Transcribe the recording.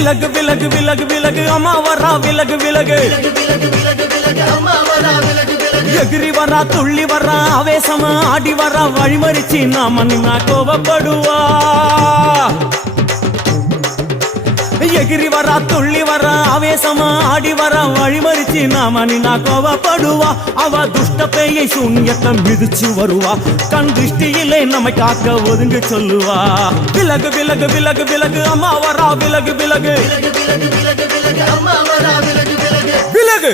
விலகு விலகு விலகு விலகு அம்மா வரா விலகு விலகு எகிரி வரா துள்ளி வரா ஆவேசமா ஆடி வரா வழிமறிச்சு நாம நின்னா கோபப்படுவா எகிரி வரா துள்ளி வரா ஆவேசமா ஆடி வரா வழிமறிச்சு நாம நின்னா கோபப்படுவா அவ துஷ்ட பேயை சூன்யத்தை மிதிச்சு வருவா கண் திருஷ்டியிலே நம்மை காக்க ஒதுங்க சொல்லுவா விலகு விலகு விலகு விலகு அம்மா வரா விலகு விலகு விலகு